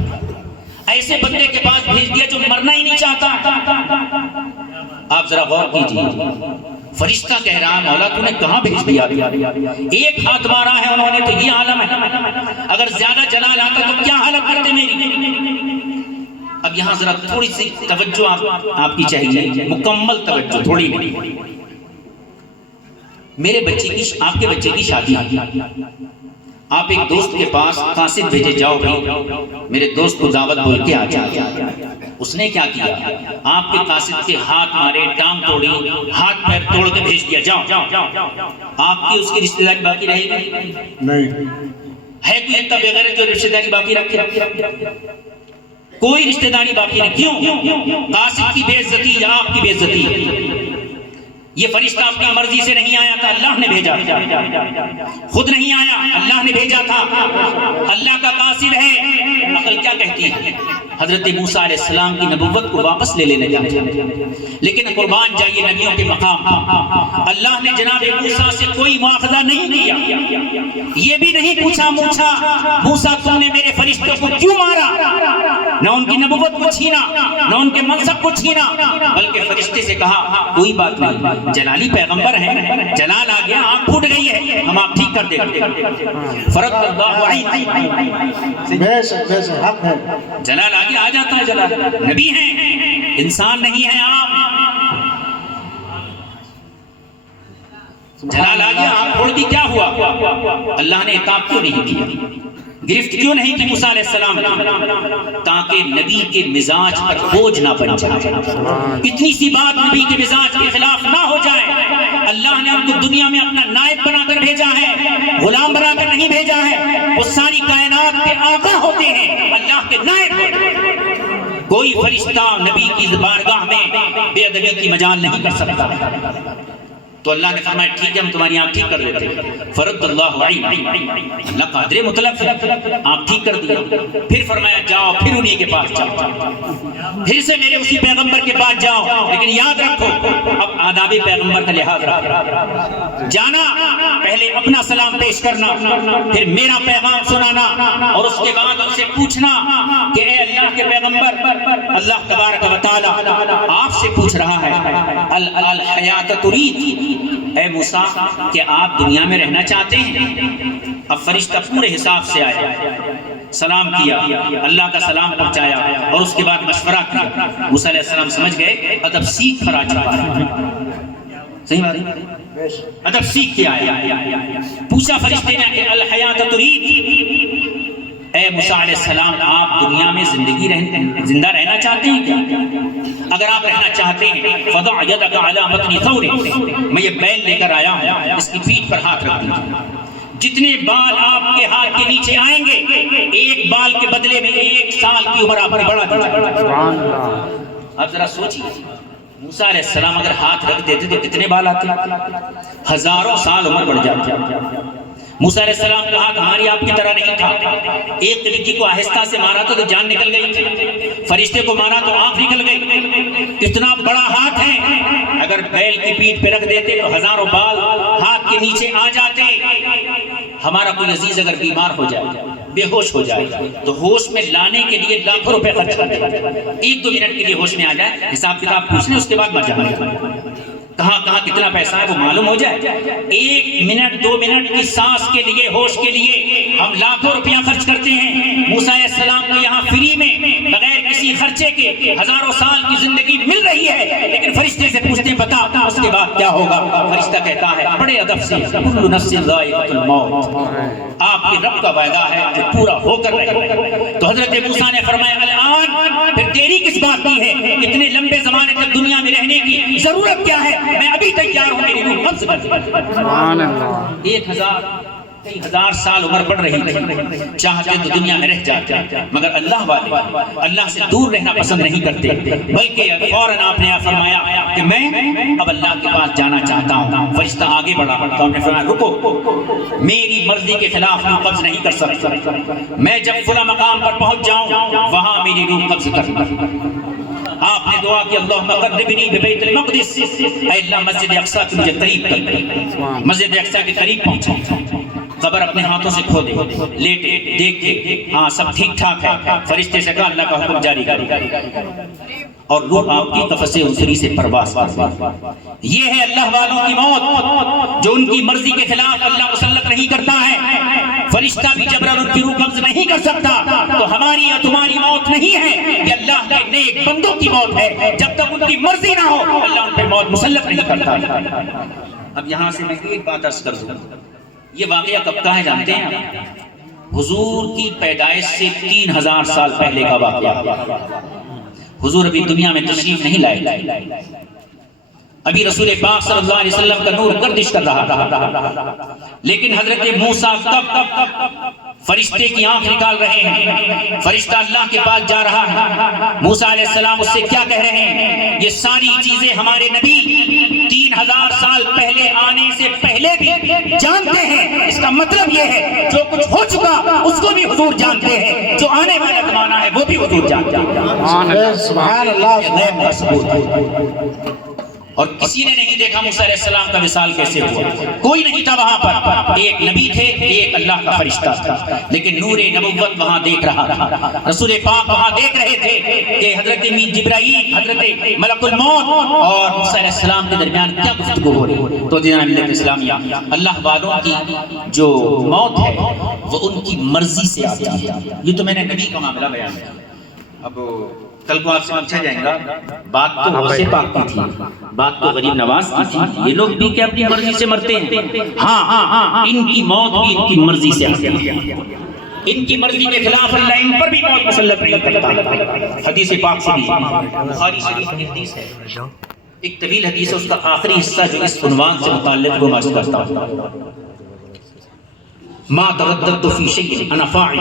ایسے بندے کے پاس بھیج دیا جو مرنا ہی نہیں چاہتا. آپ ذرا غور کیجیے، فرشتہ کہہ رہا مولا تو نے کہاں بھیج دیا؟ ایک ہاتھ مارا ہے انہوں نے تو یہ عالم ہے. اگر زیادہ جلال آتا تو کیا حالت کرتے میری. اب یہاں ذرا تھوڑی سی توجہ آپ کی چاہیے، مکمل توجہ، تھوڑی نہیں. میرے بچے کی، آپ کے بچے کی شادی ہے، آپ ایک دوست کے پاس قاصد بھیجے، جاؤ بھائی میرے دوست کو دعوت بول کے آ جائے. اس نے کیا کیا؟ آپ کے قاصد کے ہاتھ مارے، ٹانگ توڑی، ہاتھ پیر توڑ کے بھیج دیا، جاؤ. آپ کی اس کی رشتہ داری باقی رہے گی؟ نہیں. ہے کوئی اتنا بغیر جو رشتہ داری باقی رکھے؟ کوئی رشتہ داری باقی نہیں. کیوں؟ قاصد کی بے عزتی یا آپ کی بے عزتی؟ یہ فرشتہ اپنی مرضی سے نہیں آیا تھا، اللہ نے بھیجا. خود نہیں آیا، اللہ نے بھیجا تھا. اللہ کا قاصد ہے. عقل کیا کہتی ہے؟ حضرت موسیٰ علیہ السلام کی نبوت کو واپس لے لینے جاتے ہیں، لیکن قربان جائیے نبیوں کے مقام. اللہ نے جناب موسیٰ سے کوئی مواخذہ نہیں کیا. یہ بھی نہیں پوچھا موسیٰ تم نے میرے فرشتوں کو کیوں مارا؟ نہ ان کی نبوت کو چھینا، نہ ان کے منصب کو چھینا، بلکہ فرشتے سے کہا کوئی بات نہیں، جلالی پیغمبر ہیں، جلال آ گیا، آنکھ پھوٹ گئی ہے، ہم آپ ٹھیک کر دیں گے. فرد اللہ عین. بے شک حق ہے. جلال آگے آ جاتا ہے. جلال نبی ہیں، انسان نہیں ہے آپ. جلال آ گیا، آپ چھوڑ دی، کیا ہوا؟ اللہ نے عقاب کیوں نہیں کیا، گرفت کیوں نہیں کی موسیٰ علیہ السلام؟ تاکہ نبی کے مزاج پر بوجھ نہ بن جائے، اتنی سی بات نبی کے مزاج کے خلاف نہ ہو جائے. اللہ نے آپ کو دنیا میں اپنا نائب بنا کر بھیجا ہے، غلام بنا کر نہیں بھیجا ہے. وہ ساری کائنات کے آقا ہوتے ہیں، اللہ کے نائب. کوئی فرشتہ نبی کی بارگاہ میں بے ادبی کی مجال نہیں کر سکتا. تو اللہ نے فرمایا ٹھیک ہے ہم تمہاری آنکھ ٹھیک کر دیتے ہیں. فرد اللہ عین. اللہ قادر مطلق ہے، آنکھ ٹھیک کر دیا. پھر فرمایا جاؤ، پھر انہی کے پاس جاؤ، پھر سے میرے اسی پیغمبر کے پاس جاؤ. لیکن یاد رکھو اب آداب پیغمبر کا لحاظ رکھو. جانا، پہلے اپنا سلام پیش کرنا، پھر میرا پیغام سنانا، اور اس کے بعد ان سے پوچھنا کہ اے اللہ کے پیغمبر، اللہ تبارک و تعالی آپ سے پوچھ رہا ہے الحیات ترید، اے موسیٰ کہ آپ دنیا میں رہنا چاہتے ہیں؟ اب فرشتہ پورے حساب سے آیا، سلام کیا، اللہ کا سلام پہنچایا، اور اس کے بعد مشورہ کیا. موسیٰ علیہ السلام سمجھ گئے ادب سیکھ کر آ چکا ہے. صحیح بات ہے، ادب سیکھ کے آیا. پوچھا فرشتے نے کہ الحیات ترید، اے موسیٰ علیہ السلام آپ دنیا میں زندہ رہنا چاہتے ہیں کیا؟ اگر آپ رہنا چاہتے ہیں فضع یدک علی متن ثور، میں یہ بیل لے کر آیا ہوں، اس کی پیٹھ پر ہاتھ رکھ دیجیے. جتنے بال آپ کے ہاتھ کے نیچے آئیں گے، ایک بال کے بدلے میں 1 سال کی عمر آپ نے بڑھا دی. اب ذرا سوچیے موسیٰ علیہ السلام اگر ہاتھ رکھ دیتے تو کتنے بال آتے؟ ہزاروں سال عمر بڑھ جاتی. موسیٰ علیہ السلام کا ہاتھ ہماری آپ کی طرح نہیں تھا. ایک لڑکی کو آہستہ سے مارا تو جان نکل گئی، فرشتے کو مارا تو آنکھ نکل گئی. اتنا بڑا ہاتھ ہے، اگر بیل کی پیٹھ پہ رکھ دیتے تو ہزاروں بال ہاتھ کے نیچے آ جاتے. ہمارا کوئی عزیز اگر بیمار ہو جائے، بے ہوش ہو جائے، تو ہوش میں لانے کے لیے لاکھوں روپے خرچ کرتے. 1-2 منٹ کے لیے ہوش میں آ جائے، حساب کتاب پوچھ لیں، اس کے بعد مر جائے. کہاں کہاں کتنا پیسہ ہے وہ معلوم ہو جائے. 1 منٹ 2 منٹ کی سانس کے لیے، ہوش کے لیے ہم لاکھوں روپیہ خرچ کرتے ہیں. موسیٰ علیہ السلام کو یہاں ہزاروں سال کی زندگی مل رہی ہے، لیکن فرشتے سے پوچھتے ہیں بتا اس کے بعد کیا ہوگا؟ فرشتہ کہتا ہے بڑے ادب سے کل نفس ذائقۃ الموت، آپ کے رب کا وعدہ ہے جو پورا ہو کر رہے۔ تو حضرت موسیٰ نے فرمایا الان پھر دیری کس بات کی ہے؟ اتنے لمبے زمانے تک دنیا میں رہنے کی ضرورت کیا ہے؟ میں ابھی تیار ہوں، میری روح قبض کر۔ سبحان اللہ۔ 1000 سال عمر بڑھ رہی تھی، چاہتے تو دنیا میں رہ جاتے، مگر اللہ والے اللہ سے دور رہنا پسند نہیں کرتے، بلکہ فوراً آپ نے فرمایا کہ میں اب اللہ کے پاس جانا چاہتا ہوں۔ فرشتہ آگے بڑھا تو آپ نے فرمایا رکو، میری مرضی کے خلاف روح قبض نہیں کر سکتا، میں جب فلاں مقام پر پہنچ جاؤں وہاں میری روح قبض کرنا۔ آپ نے دعا کی اللہم قربنی ببیت المقدس، اے اللہ مسجد اقصی کی مجھے قریب کر، مسجد اقصی کے قریب پہنچا، قبر اپنے ہاتھوں سے کھو دے، لیٹے دیکھے ہاں سب ٹھیک ٹھاک ہے، فرشتے سے کہا اللہ کا حکم جاری کر، اور روح آپ کی قفس انسری سے پرواز کر۔ یہ ہے اللہ والوں کی موت، جو ان کی مرضی کے خلاف اللہ مسلط نہیں کرتا ہے، فرشتہ بھی جبراً ان کی روح قبض نہیں کر سکتا۔ تو ہماری اور تمہاری موت نہیں ہے، یہ اللہ کے نیک بندوں کی موت ہے، جب تک ان کی مرضی نہ ہو اللہ ان پر موت مسلط نہیں کرتا۔ اب یہاں سے میں ایک بات عرض کر دوں، یہ واقعہ کب کا ہے جانتے ہیں؟ حضور کی پیدائش سے 3000 سال پہلے کا واقعہ۔ حضور ابھی دنیا میں تشریف نہیں لائے، ابھی رسول پاک صلی اللہ علیہ وسلم کا نور گردش کر رہا تھا، لیکن حضرت موسیٰ کب فرشتے کی آنکھ نکال رہے ہیں، فرشتہ اللہ کے پاس جا رہا ہے، موسیٰ علیہ السلام اس سے کیا کہہ رہے ہیں؟ یہ ساری چیزیں ہمارے نبی 3000 سال پہلے آنے سے پہلے بھی جانتے ہیں۔ اس کا مطلب یہ ہے جو کچھ ہو چکا اس کو بھی حضور جانتے ہیں، جو آنے والا زمانہ ہے وہ بھی حضور جانتے ہیں۔ سبحان اللہ۔ غیب کا ثبوت ہے، اور کسی نے نہیں دیکھا موسیٰ علیہ السلام کا وصال کیسے ہوا، کوئی نہیں تھا وہاں پر، ایک نبی تھے ایک اللہ کا فرشتہ تھا، لیکن نور نبوت وہاں دیکھ رہا تھا، رسول پاک وہاں دیکھ رہے تھے کہ حضرت جبرائیل، حضرت ملک الموت اور موسیٰ علیہ السلام کے درمیان کیا گفتگو ہو رہی۔ تو جناب ملت اسلامیہ، اللہ والوں کی جو موت ہے وہ ان کی مرضی سے آتی ہے۔ یہ تو میں نے نبی کا معاملہ بیان کیا، اب کل کو آپ سے پوچھا جائے گا بات تو غوث پاک کی تھی، بات تو غریب نواز کی تھی، یہ لوگ بھی کیا اپنی مرضی سے مرتے ہیں؟ ہاں ان کی موت بھی ان کی مرضی سے آتی ہے، ان کی مرضی کے خلاف اللہ ان پر بھی موت مسلط نہیں کرتا۔ حدیث پاک سے بھی بخاری شریف کی حدیث ہے، ایک طویل حدیث ہے، اس کا آخری حصہ جو اس عنوان سے متعلق وہ عرض کرتا ہوں، ما ترددت فی شیء انا فاعل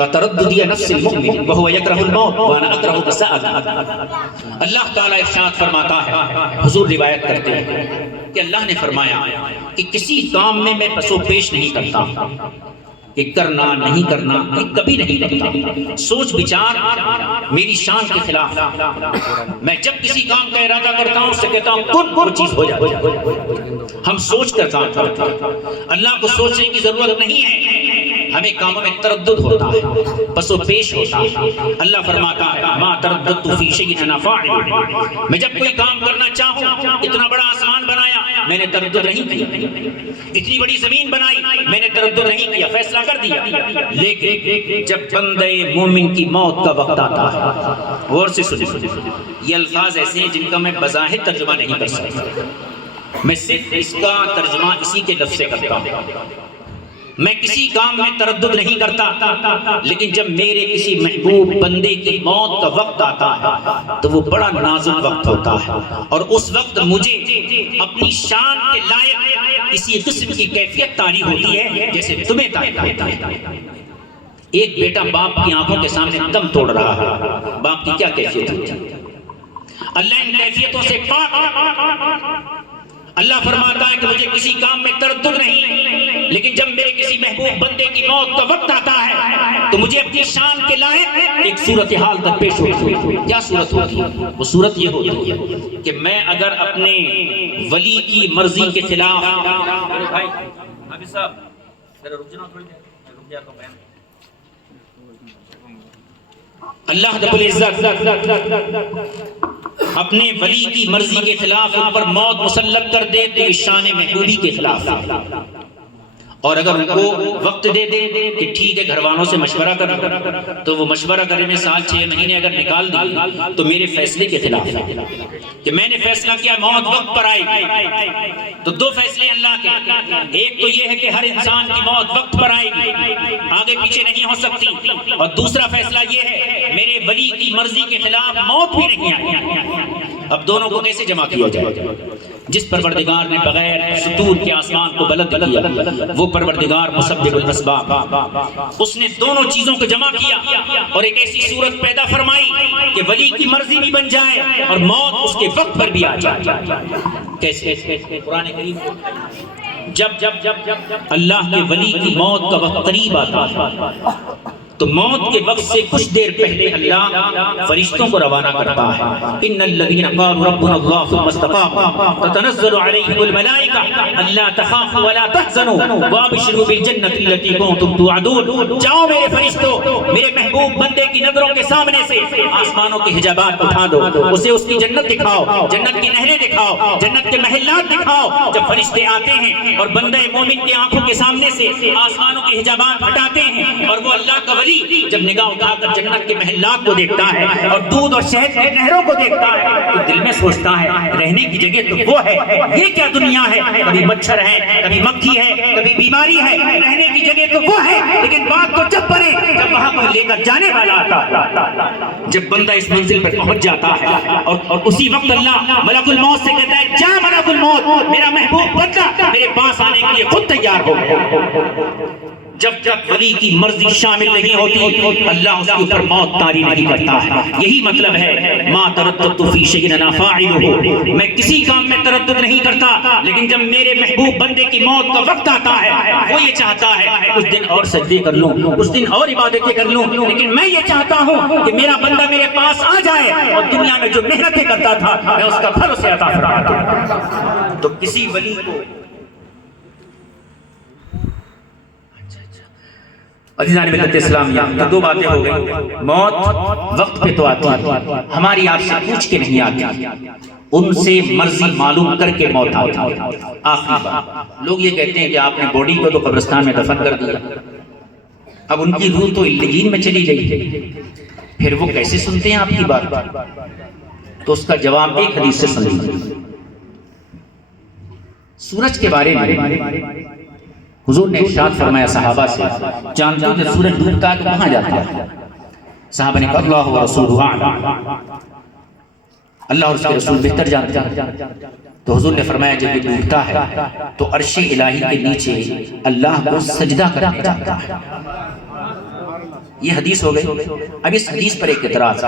تردد نفس المؤمن وهو يكره الموت وانا اكره الساعه۔ اللہ تعالیٰ ارشاد فرماتا ہے، حضور روایت کرتے ہیں کہ اللہ نے فرمایا کہ کسی کام میں میں پسو پیش نہیں کرتا، کہ کرنا نہیں کرنا یہ کبھی نہیں کرتا، سوچ بچار میری شان کے خلاف، میں جب کسی کام کا ارادہ کرتا ہوں اس سے کہتا ہوں کن وہ چیز ہو جائے۔ ہم سوچ کر کام کرتے ہیں، اللہ کو سوچنے کی ضرورت نہیں ہے، ہمیں کاموں میں تردد ہوتا ہے، پس و پیش ہوتا ہے۔ اللہ فرماتا ہے ما ترددت فی شیء انا فاعل، میں جب کوئی کام کرنا چاہوں، اتنا بڑا آسمان بنایا میں نے تردد نہیں کیا، اتنی بڑی زمین بنائی میں نے تردد نہیں کیا، فیصلہ کر دیا۔ لیکن جب بندے مومن کی موت کا وقت آتا ہے، غور سے سنیں، یہ الفاظ ایسے ہیں جن کا میں بظاہر ترجمہ نہیں کر سکتا، میں صرف اس کا ترجمہ اسی کے لفظ سے کرتا ہوں۔ میں کسی کام میں تردد نہیں کرتا، لیکن جب میرے کسی محبوب بندے کی موت کا وقت آتا ہے تو وہ بڑا نازک وقت ہوتا ہے، اور اس وقت مجھے اپنی شان کے لائق کسی قسم کی کیفیت طاری ہوتی ہے جیسے تمہیں طاری ہوتا ہے۔ ایک بیٹا باپ کی آنکھوں کے سامنے دم توڑ رہا ہے، باپ کی کیا کیفیت ہوتی ہے؟ اللہ ان کیفیتوں سے پاک۔ اللہ فرماتا ہے کہ مجھے کسی کام میں تردد نہیں، لیکن جب میرے کسی محبوب بندے کی موت کا وقت آتا ہے تو مجھے اپنی شان کے لائق ایک صورتحال تک پیش ہوتی ہے۔ کیا صورت ہوتی ہے؟ وہ صورت یہ ہوتی ہے کہ میں اگر اپنے ولی کی مرضی کے خلاف، اللہ رب العزت اپنے ولی کی مرضی کے خلاف ان پر موت مسلط کر دے تو یہ شان محبوبی کے خلاف، اور اگر ان کو وقت دے دیں کہ ٹھیک ہے گھر والوں سے مشورہ کر تو وہ مشورہ کرنے میں سال 6 مہینے اگر نکال دی تو میرے فیصلے کے خلاف ہے کہ میں نے فیصلہ کیا موت وقت پر آئے گی. تو 2 فیصلے اللہ کے، ایک تو یہ ہے کہ ہر انسان کی موت وقت پر آئے گی، آگے پیچھے نہیں ہو سکتی، اور دوسرا فیصلہ یہ ہے میرے ولی کی مرضی کے خلاف موت بھی نہیں آئی. اب دونوں کو کیسے جمع کیا جائے؟ جس پروردگار نے بغیر ستون کے آسمان کو بلند کیا وہ پروردگار مسبب الاسباب، اس نے دونوں چیزوں کو جمع کیا اور ایک ایسی صورت پیدا فرمائی کہ ولی کی مرضی بھی بن جائے اور موت اس کے وقت پر بھی آ جائے. کیسے؟ قرآن کریم جب اللہ کے ولی کی موت کا وقت قریب آتا ہے تو موت کے وقت سے کچھ دیر پہلے اللہ فرشتوں کو روانہ کرتا ہے. ان الذين قالوا ربنا الله ثم استقاموا تتنزل عليهم الملائكه الا تخافوا ولا تحزنوا وابشروا بالجنه التي كنتم توعدون. جاؤ میرے فرشتوں، میرے محبوب بندے کی نظروں کے سامنے سے آسمانوں کے حجابات اٹھا دو، اسے اس کی جنت دکھاؤ، جنت کی نہریں دکھاؤ، جنت کے محلات دکھاؤ. جب فرشتے آتے ہیں اور بندے مومن کی آنکھوں کے سامنے سے آسمانوں کے حجابات ہٹاتے ہیں اور وہ اللہ کا جب نگاہ اٹھا کر جنت کے محلات کو دیکھتا ہے اور دودھ اور شہد کی نہروں کو دیکھتا ہے تو دل میں سوچتا ہے رہنے کی جگہ تو وہ ہے، یہ کیا دنیا ہے؟ کبھی مچھر ہے، کبھی مکھی ہے، کبھی بیماری ہے، رہنے کی جگہ تو وہ ہے. لیکن بات تو جب بنے جب وہاں کوئی لے کر جانے والا آتا، جب بندہ اس منزل پر پہنچ جاتا ہے اور اسی وقت اللہ ملک الموت سے کہتا ہے جا ملک الموت، میرا محبوب بندہ میرے پاس آنے کے لیے خود تیار ہو گیا. جب ولی کی مرضی شامل نہیں ہوتی اللہ اس کے اوپر موت طاری نہیں کرتا ہے. یہی مطلب ہے ما ترددت فی شیء انا فاعلہ، میں کسی کام میں تردد نہیں کرتا، لیکن جب میرے محبوب بندے کی موت کا وقت آتا ہے وہ یہ چاہتا ہے کچھ دن اور سجدے کر لوں، کچھ دن اور عبادتیں کر لوں، لیکن میں یہ چاہتا ہوں کہ میرا بندہ میرے پاس آ جائے اور دنیا میں جو محنتیں کرتا تھا میں اس کا پھل اسے عطا فرما دوں. تو کسی ولی کو عزیزان ملت اسلامیہ تو 2 باتیں ہو گئی. موت وقت پہ تو آتی ہے، ہماری آپ سے پوچھ کے نہیں آتی، ان سے مرضی معلوم کر کے موت آتی ہے. آخری بات، لوگ یہ کہتے ہیں کہ آپ نے باڈی کو تو قبرستان میں دفن کر دیا، اب ان کی روح تو علیین میں چلی گئی، پھر وہ کیسے سنتے ہیں آپ کی بات؟ تو اس کا جواب ایک حدیث سے سن لیجیے. سورج کے بارے میں حضور نے ارشاد فرمایا صحابہ سے، جانتے ہو جب سورج ڈوبتا ہے تو کہاں جاتا ہے؟ صحابہ نے کہا اللہ و رسولہ اعلم، اللہ اور اس کے رسول بہتر جانتے ہیں. تو حضور نے فرمایا جب یہ ڈوبتا ہے تو عرش الہی کے نیچے اللہ کو سجدہ کرنے جاتا ہے. یہ حدیث ہو گئی. اب اس حدیث پر ایک اعتراض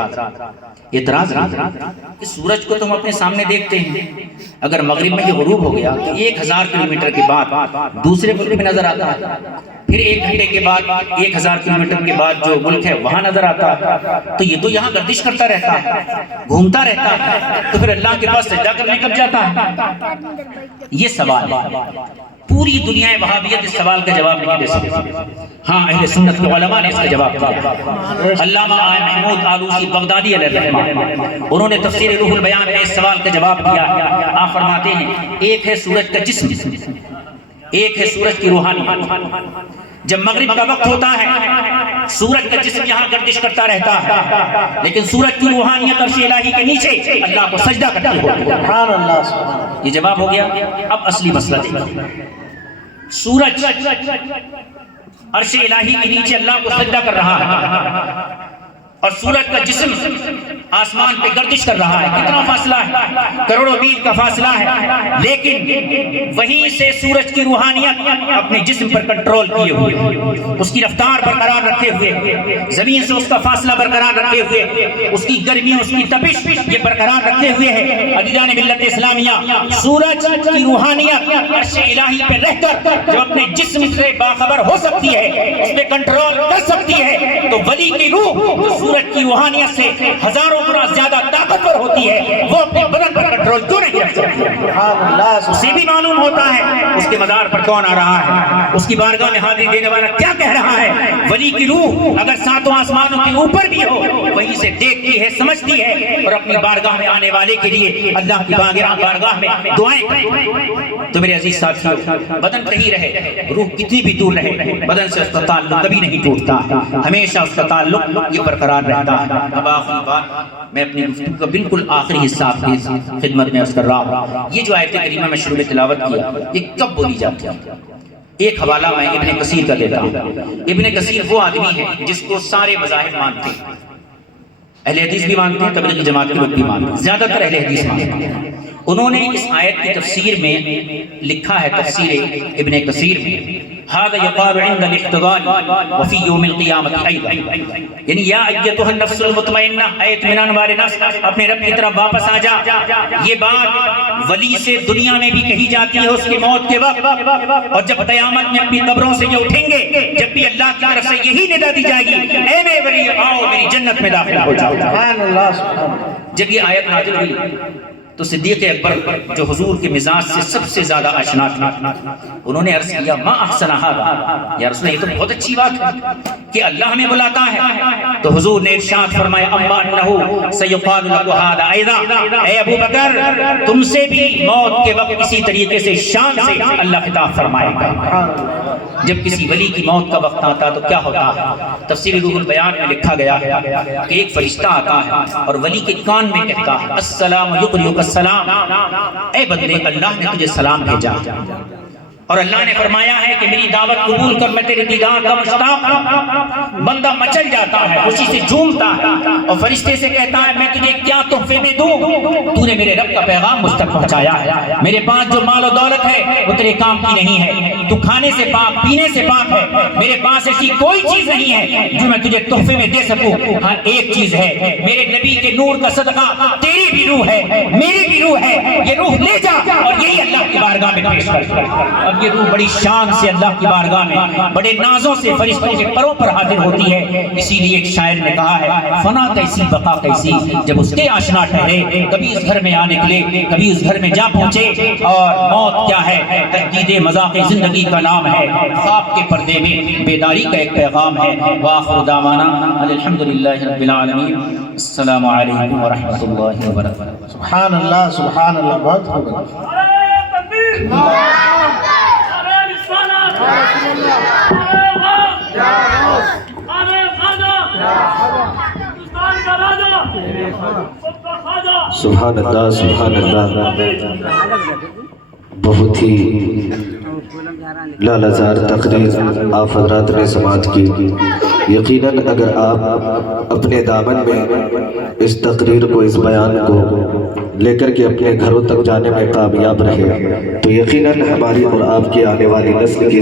کہ سورج کو تم اپنے سامنے دیکھتے ہیں، اگر مغرب میں یہ غروب ہو گیا تو 1000 کلومیٹر کے بعد دوسرے ملک میں نظر آتا ہے، پھر 1 گھنٹے کے بعد 1000 کلومیٹر کے بعد جو ملک ہے وہاں نظر آتا ہے، تو یہ تو یہاں گردش کرتا رہتا ہے، گھومتا رہتا ہے، تو پھر اللہ کے پاس سجدہ کرنے کب جاتا ہے؟ یہ سوال ہے. پوری دنیا وہابیت اس سوال کا جواب نہیں دے سکتی. ہاں اہل سنت کے علماء نے اس کا جواب دیا. علامہ محمود آلوسی بغدادی علیہ الرحمہ انہوں نے تفسیر روح البیان میں اس سوال کا جواب دیا. آپ فرماتے ہیں ایک ہے سورج کا جسم، ایک ہے سورج کی روحانیت. جب مغرب کا وقت ہوتا ہے سورج کا جسم یہاں گردش کرتا رہتا ہے، لیکن سورج کی روحانیت عرش الہی کے نیچے اللہ کو سجدہ کرتی ہے. یہ جواب ہو گیا. اب اصلی مسئلہ دیکھیں، سورج عرش الہی کے نیچے اللہ کو سجدہ کر رہا ہے اور سورج کا جسم آسمان پہ گردش کر رہا ہے. کتنا فاصلہ ہے؟ کروڑوں میل کا فاصلہ ہے، لیکن وہیں سے سورج کی روحانیت اپنے جسم پر کنٹرول کیے ہوئے، اس کی رفتار برقرار رکھے ہوئے، زمین سے اس کا فاصلہ برقرار رکھے ہوئے، اس کی گرمی اس کی تپش یہ برقرار رکھے ہوئے ہے. عزیزان ملت اسلامیہ، سورج کی روحانیت عرش الہی پہ رہ کر جو اپنے جسم سے باخبر ہو سکتی ہے، اس پہ کنٹرول کر سکتی ہے، تو ولی کی روح جو سورج کی روحانیت سے ہزاروں گنا زیادہ طاقتور ہوتی ہے وہ اپنے بدن پر کنٹرول کیوں نہیں رکھ سکتی؟ سبحان اللہ اسے بھی معلوم ہوتا ہے اس کے مزار پر کون آ رہا ہے، اس کی بارگاہ میں حاضری دینے والا کیا کہہ رہا ہے۔ ولی کی روح اگر ساتوں آسمانوں کے اوپر بھی ہو وہیں سے دیکھتی ہے، سمجھتی ہے، اور اپنی بارگاہ میں آنے والے کے لیے اللہ کی بارگاہ میں دعائیں کرتی۔ تو میرے عزیز ساتھیو، بدن کہیں رہے، روح کتنی بھی دور رہے، بدن سے اس کا تعلق کبھی نہیں ٹوٹتا، ہمیشہ اس کا تعلق یہ برقرار رہتا ہے۔ اب آخری بات، میں اپنی گفتگو کا بالکل آخری حصہ آپ کی خدمت میں عرض کر رہا ہوں۔ یہ جو آیت کریمہ میں شروع میں تلاوت کیا، یہ کب بولی جاتی ہے؟ ایک حوالہ میں ابن کثیر کا دیتا ہوں۔ ابن کثیر وہ آدمی ہے جس کو سارے مذاہب مانتے ہیں، اہل حدیث بھی مانتے ہیں، تبلیغی جماعت کے لوگ بھی مانتے ہیں، زیادہ تر اہل حدیث مانتے ہیں۔ انہوں نے اس آیت کی تفسیر میں لکھا ہے، تفسیر ابن کثیر میں، هذا يقال عند الاحتضار وفي يوم القيامة أيضا، یعنی یا ایتها النفس المطمئنہ، اے اطمینان والے نفس، اپنے رب کی طرف واپس آ جا۔ یہ بات ولی سے دنیا میں بھی کہی جاتی ہے اس کی موت کے وقت، اور جب قیامت میں اپنی قبروں سے یہ اٹھیں گے، جب بھی اللہ کی طرف سے یہی ندا دی جائے گی، اے میرے ولی آؤ میری جنت میں داخل ہو جاؤ۔ سبحان اللہ سبحان اللہ۔ جب یہ آیت نازل ہوئی تو صدیق اکبر جو حضور کے مزاج سے سب سے زیادہ آشنا تھا، انہوں نے عرض کیا ما احسن ھذا، یا رسول اللہ یہ تو بہت اچھی بات ہے کہ اللہ ہمیں بلاتا ہے۔ تو حضور نے ارشاد فرمایا اما انہ سیقال لک ھذا ایضا، اے ابو بکر تم سے بھی موت کے وقت اسی طریقے سے شان سے اللہ خطاب فرمائے گا۔ جب کسی ولی کی موت کا وقت آتا تو کیا ہوتا ہے؟ تفسیر روح البیان میں لکھا گیا ہے کہ ایک فرشتہ آتا ہے اور ولی کے کان میں کہتا ہے السلام یقریک السلام، اے بندے اللہ نے تجھے سلام بھیجا، اور اللہ نے فرمایا ہے کہ میری دعوت قبول کر، میں تیرے دیدار کا مشتاق ہوں۔ بندہ مچل جاتا ہے، خوشی سے جھومتا ہے، اور فرشتے سے کہتا ہے میں تجھے کیا تحفے میں دوں، تو نے میرے رب کا پیغام مجھ تک پہنچایا ہے، میرے پاس جو مال و دولت ہے وہ تیرے کام کی نہیں ہے، تو کھانے سے پاک پینے سے پاک ہے، میرے پاس ایسی کوئی چیز نہیں ہے جو میں تجھے تحفے میں دے سکوں، ہاں ایک چیز ہے، میرے نبی کے نور کا صدقہ تیری بھی روح ہے میری بھی روح ہے، یہ روح لے جا اور یہی اللہ کی بارگاہ میں پیش کر۔ یہ روح بڑی شان سے اللہ کی بارگاہ میں بڑے نازوں سے فرشتوں کے پروں پر حاضر ہوتی ہے۔ اسی لیے ایک شاعر نے کہا ہے فنا کیسی بقا کیسی، جب اس کے آشنا ٹھہرے، کبھی اس گھر میں آ نکلے کبھی اس گھر میں جا پہنچے، اور موت کیا ہے؟ تجدید مذاق زندگی کا نام ہے، خواب کے پردے میں بیداری کا ایک پیغام ہے۔ وآخر دعوانا الحمدللہ رب العالمین، السلام علیکم ورحمۃ اللہ وبرکاتہ۔ سبحان اللہ سبحان اللہ، بہت خوب۔ سبحان اللہ سبحان اللہ، بہت ہی لالہزار تقریر آپ حضرات نے سماعت کی۔ یقیناً اگر آپ اپنے دامن میں اس تقریر کو، اس بیان کو لے کر کے اپنے گھروں تک جانے میں کامیاب رہے تو یقیناً ہماری اور آپ کی آنے والی نسل کی